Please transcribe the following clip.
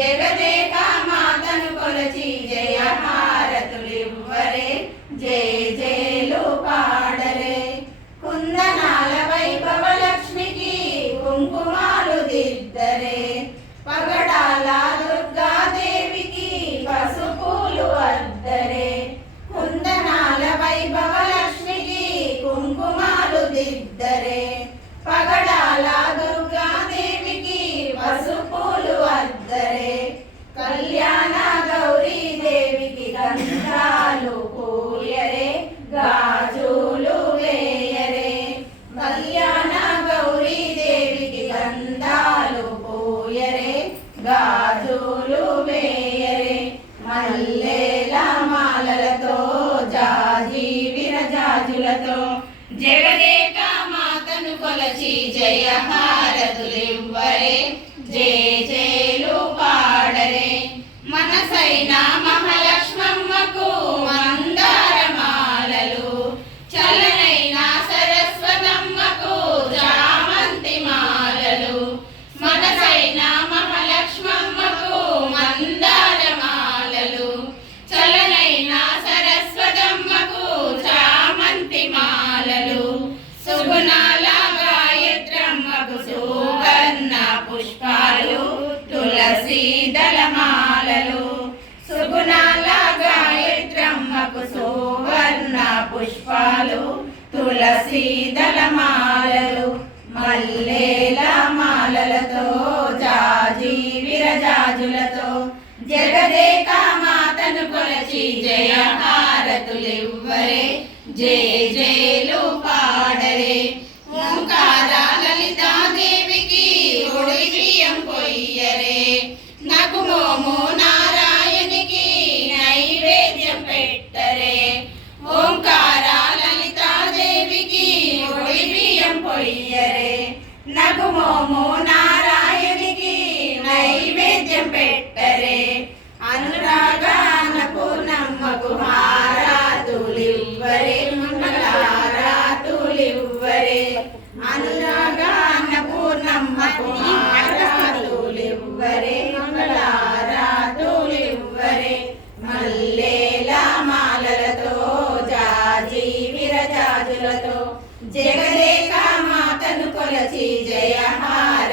జగదేక మాతను కొలచి జయ హారతులివ్వరే జయ జయలు పాడరే. కుందనాల వైభవ లక్ష్మికి కుంకుమాలు దిద్దరే. పగడాల దుర్గాదేవికి పసుపులు అద్దరే. కుందనాల వైభవ లక్ష్మికి కుంకుమాలు దిద్దరే. పగడాల రాజులతో జగదేక మాతను కొలచి జయ పుష్పాలు తులసి దళమాలలు సుగుణాల గాయత్రమ్మకు సువర్ణ పుష్పాలు తులసి దళమాలలు మల్లేల మాలలతో జాజి విరజాజులతో జగదేక మాతను కొలచి జయ హారతులివ్వరే జయ జయలు పాడరే ఓంకార లలితాదేవికి ఒడి బియ్యం పొయ్యరే నగుమోము నారాయణికి నైవేద్యం పెట్టరే. ఓంకార లలితాదేవికి ఒడి ప్రియం పొయ్యరే. నాకు మోము నారాయణికి నైవేద్యం పెట్టరే. అనురాగానకు నమ్మకు కుమార్ నమ్మకు మంగళారాతులివ్వరే మల్లేల మాలలతో జాజి విరజాజులతో జగదేక మాతను కొలచి జయహార